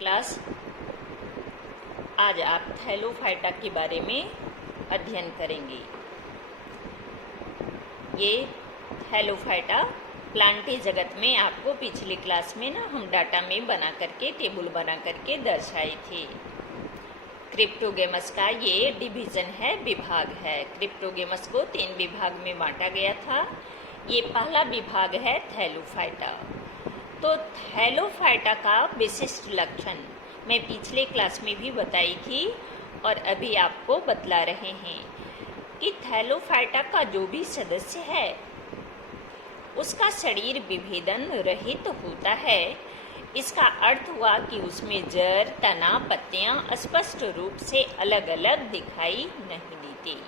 Class. आज आप Thallophyta के बारे में अध्ययन करेंगे। ये थैलोफाइटा प्लांटी जगत में आपको पिछली क्लास में हम डाटा में बना करके टेबल बना करके दर्शाए थे। क्रिप्टोगेमस का ये डिवीज़न है, विभाग है। क्रिप्टोगेमस को 3 विभाग में बांटा गया था। ये पहला विभाग है थैलोफाइटा। तो थैलोफाइटा का विशिष्ट लक्षण मैं पिछले क्लास में भी बताई थी और अभी आपको बतला रहे हैं कि थैलोफाइटा का जो भी सदस्य है उसका शरीर विभेदन रहित होता है। इसका अर्थ हुआ कि उसमें जड़, तना, पत्तियां स्पष्ट रूप से अलग अलग दिखाई नहीं देती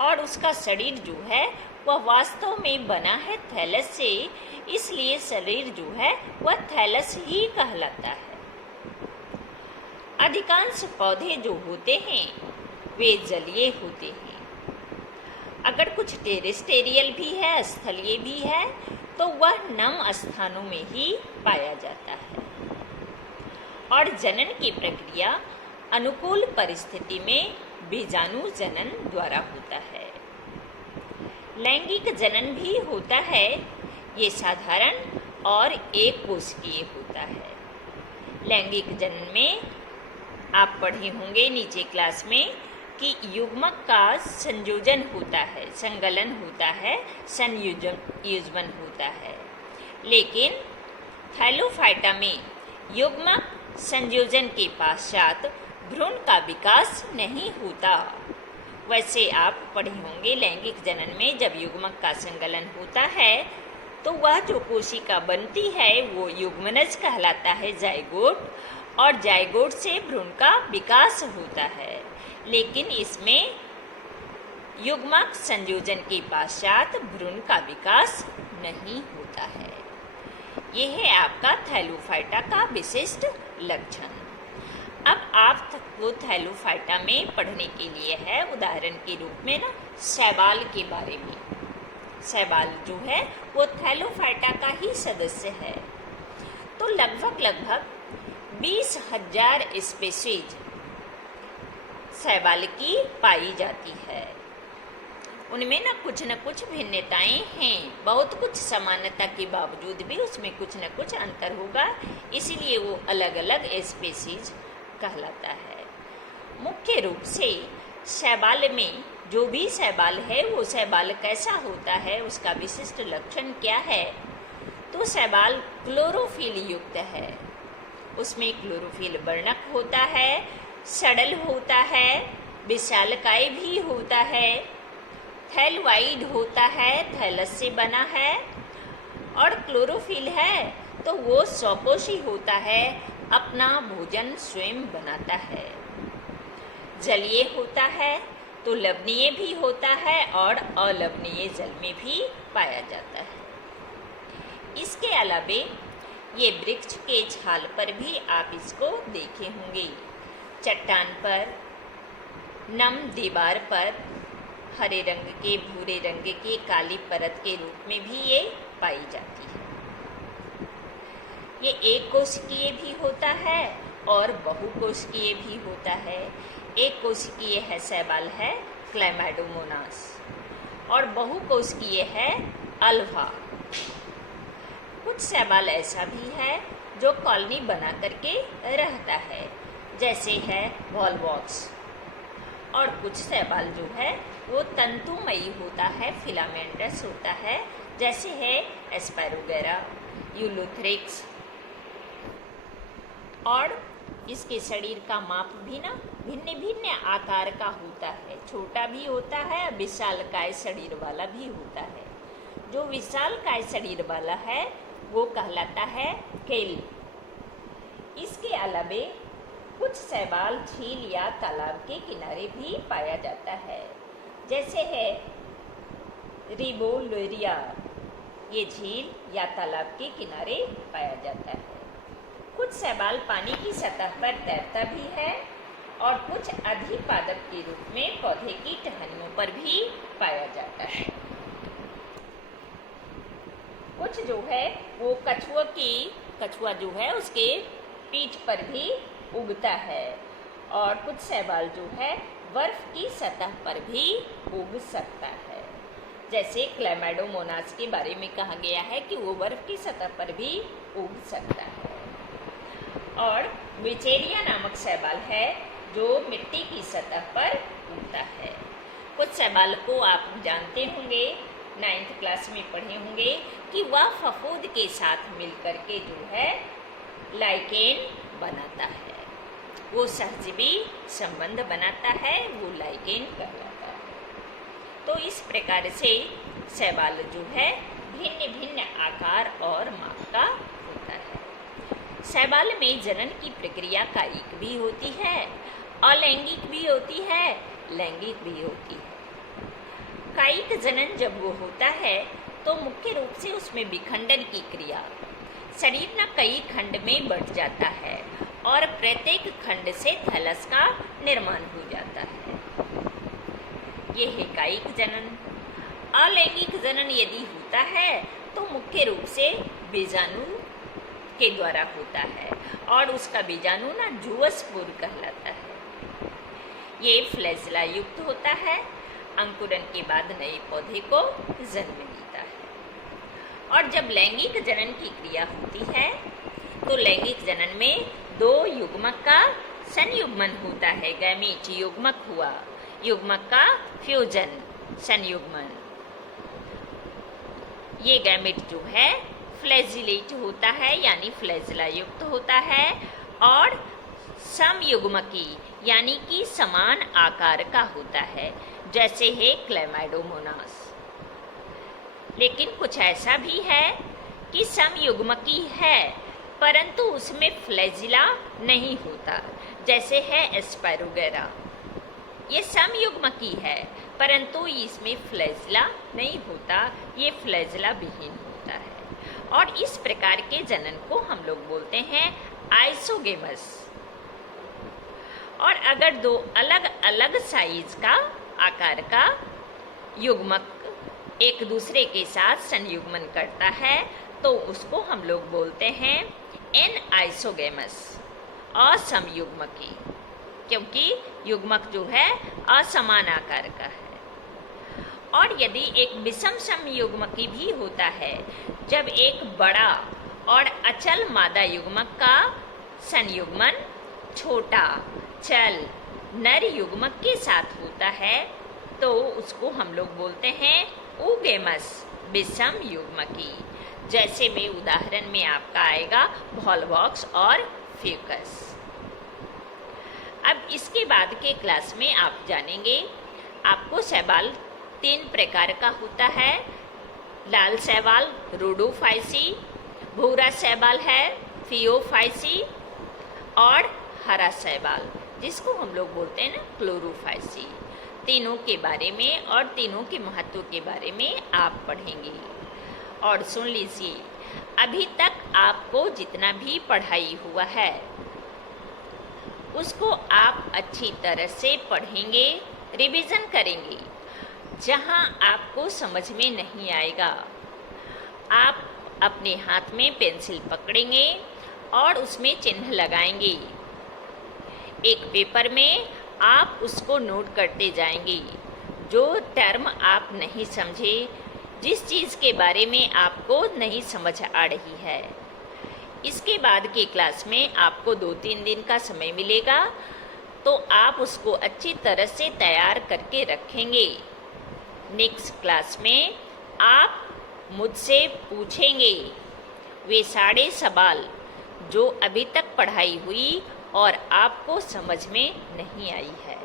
और उसका शरीर जो है वह वास्तव में बना है थैलस से, इसलिए शरीर जो है वह थैलस ही कहलाता है। अधिकांश पौधे जो होते हैं वे जलीय होते हैं। अगर कुछ टेरेस्टेरियल भी है, स्थलीय भी है, तो वह नम स्थानों में ही पाया जाता है और जनन की प्रक्रिया अनुकूल परिस्थिति में बीजाणु जनन द्वारा होता है। लैंगिक जनन भी होता है। ये साधारण और एक कोशिकीय होता है। लैंगिक जनन में आप पढ़े होंगे नीचे क्लास में कि युग्मक का संयोजन होता है, संगलन होता है, संयुग्मन होता है। लेकिन थैलोफाइटा में युग्मक संयोजन के पश्चात भ्रूण का विकास नहीं होता। वैसे आप पढ़े होंगे लैंगिक जनन में जब युग्मक का संगलन होता है तो वह जो कोशिका बनती है वो युग्मनज कहलाता है, जाइगोट, और जाइगोट से भ्रूण का विकास होता है। लेकिन इसमें युग्मक संयोजन के पश्चात भ्रूण का विकास नहीं होता है। यह है आपका थैलोफाइटा का विशिष्ट लक्षण। अब आपको थैलोफाइटा में पढ़ने के लिए है उदाहरण के रूप में शैवाल के बारे में। शैवाल जो है वो थैलोफाइटा का ही सदस्य है। तो लगभग 20,000 स्पीशीज शैवाल की पाई जाती है। उनमें कुछ न कुछ भिन्नताएं हैं। बहुत कुछ समानता के बावजूद भी उसमें कुछ न कुछ अंतर होगा, इसलिए वो अलग अलग स्पीशीज कहलाता है। मुख्य रूप से शैवाल में जो भी शैवाल है वो शैवाल कैसा होता है, उसका विशिष्ट लक्षण क्या है। तो शैवाल क्लोरोफिल युक्त है। उसमें क्लोरोफिल वर्णक होता है, सड़ल होता है, विशालकाय भी होता है, थैलवाइड होता है, थैलस से बना है, और क्लोरोफिल है तो वो स्वपोषी होता है, अपना भोजन स्वयं बनाता है। जलीय होता है तो लवणीय भी होता है और अलवणीय जल में भी पाया जाता है। इसके अलावे ये वृक्ष के छाल पर भी आप इसको देखे होंगे। चट्टान पर, नम दीवार पर हरे रंग के, भूरे रंग के, काली परत के रूप में भी ये पाई जाती है। ये एक कोशिकीय भी होता है और बहुकोशिकीय भी होता है। एक कोशिकीय है शैवाल है क्लैमाइडोमोनास और बहुकोशिकीय है अल्वा। कुछ शैवाल ऐसा भी है जो कॉलोनी बना करके रहता है, जैसे है वॉलवॉक्स। और कुछ शैवाल जो है वो तंतुमयी होता है, फिलामेंटस होता है, जैसे है एस्पैरोगेरा, यूलोथ्रिक्स। और इसके शरीर का माप भी भिन्न भिन्न आकार का होता है। छोटा भी होता है, विशालकाय शरीर वाला भी होता है। जो विशालकाय शरीर वाला है वो कहलाता है केल। इसके अलावे कुछ शैवाल झील या तालाब के किनारे भी पाया जाता है, जैसे है रिबोलोरिया। ये झील या तालाब के किनारे पाया जाता है। कुछ शैवाल पानी की सतह पर तैरता भी है और कुछ अधिपादप के रूप में पौधे की टहनियों पर भी पाया जाता है। कुछ जो है वो कछुआ जो है उसके पीठ पर भी उगता है और कुछ शैवाल जो है बर्फ की सतह पर भी उग सकता है। जैसे क्लैमाइडोमोनास के बारे में कहा गया है कि वो बर्फ की सतह पर भी उग सकता है। और विचेरिया नामक शैवाल है जो मिट्टी की सतह पर उगता है। कुछ शैवाल को आप जानते होंगे, 9th क्लास में पढ़े होंगे कि वह फफूंद के साथ मिलकर के जो है लाइकेन बनाता है, वो सहजीवी संबंध बनाता है, वो लाइकेन कहलाता है। तो इस प्रकार से शैवाल जो है भिन्न भिन्न आकार और माप का होता है। शैवाल में जनन की प्रक्रिया कायिक भी होती है, अलैंगिक भी होती है, लैंगिक भी होती है। कायिक जनन जब वो होता है तो मुख्य रूप से उसमें विखंडन की क्रिया, शरीर न कई खंड में बंट जाता है और प्रत्येक खंड से थैलस का निर्माण हो जाता है। ये है कायिक जनन। अलैंगिक जनन यदि होता है तो मुख्य रूप से बीजाणु के द्वारा होता है और उसका बीजाणु ना जूअस्पोर कहलाता है। ये फ्लैजिला युक्त होता है, अंकुरन के बाद नए पौधे को जन्म देता है। और जब लैंगिक जनन की क्रिया होती है तो लैंगिक जनन में दो युग्मक का संयुग्मन होता है। गैमीट युग्मक हुआ, युग्मक का फ्यूजन, संयुग्मन। ये गैमीट जो है फ्लैजिलेट होता है यानी फ्लैजिला युक्त होता है और समयुग्मकी यानी कि समान आकार का होता है, जैसे है क्लैमाइडोमोनास। लेकिन कुछ ऐसा भी है कि समयुग्मकी है परंतु उसमें फ्लैजिला नहीं होता, जैसे है एस्पैरोगेरा। ये समयुग्मकी है परंतु इसमें फ्लैजिला नहीं होता, ये फ्लैजिला विहीन होता है। और इस प्रकार के जनन को हम लोग बोलते हैं आइसोगेमस। और अगर दो अलग अलग साइज का आकार का युग्मक एक दूसरे के साथ संयुग्मन करता है तो उसको हम लोग बोलते हैं एन आइसोगेमस, असमयुग्मकी, क्योंकि युग्मक जो है असमान आकार का है। और यदि एक विषम समयुग्मकी भी होता है, जब एक बड़ा और अचल मादा युग्मक का संयुग्मन छोटा चल नर युग्मक के साथ होता है तो उसको हम लोग बोलते हैं ओगेमस, विषम युग्मकी। जैसे में उदाहरण में आपका आएगा वॉल्वॉक्स और फ्यूकस। अब इसके बाद के क्लास में आप जानेंगे आपको शैवाल 3 प्रकार का होता है। लाल शैवाल रोडोफाइसी, भूरा शैवाल है फियोफाइसी और हरा शैवाल जिसको हम लोग बोलते हैं ना क्लोरोफाइसी। तीनों के बारे में और तीनों के महत्व के बारे में आप पढ़ेंगे। और सुन लीजिए, अभी तक आपको जितना भी पढ़ाई हुआ है उसको आप अच्छी तरह से पढ़ेंगे, रिवीजन करेंगे। जहाँ आपको समझ में नहीं आएगा आप अपने हाथ में पेंसिल पकड़ेंगे और उसमें चिन्ह लगाएंगे। एक पेपर में आप उसको नोट करते जाएंगे। जो टर्म आप नहीं समझे, जिस चीज़ के बारे में आपको नहीं समझ आ रही है, इसके बाद के क्लास में आपको 2-3 दिन का समय मिलेगा तो आप उसको अच्छी तरह से तैयार करके रखेंगे। नेक्स्ट क्लास में आप मुझसे पूछेंगे वे सारे सवाल जो अभी तक पढ़ाई हुई और आपको समझ में नहीं आई है।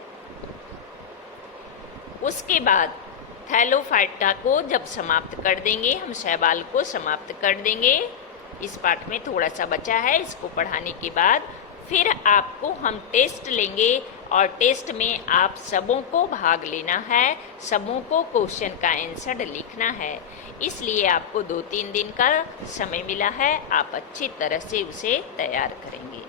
उसके बाद थैलोफाइटा को जब समाप्त कर देंगे, हम शैवाल को समाप्त कर देंगे। इस पाठ में थोड़ा सा बचा है, इसको पढ़ाने के बाद फिर आपको हम टेस्ट लेंगे और टेस्ट में आप सबों को भाग लेना है, सबों को क्वेश्चन का आंसर लिखना है। इसलिए आपको 2-3 दिन का समय मिला है, आप अच्छी तरह से उसे तैयार करेंगे।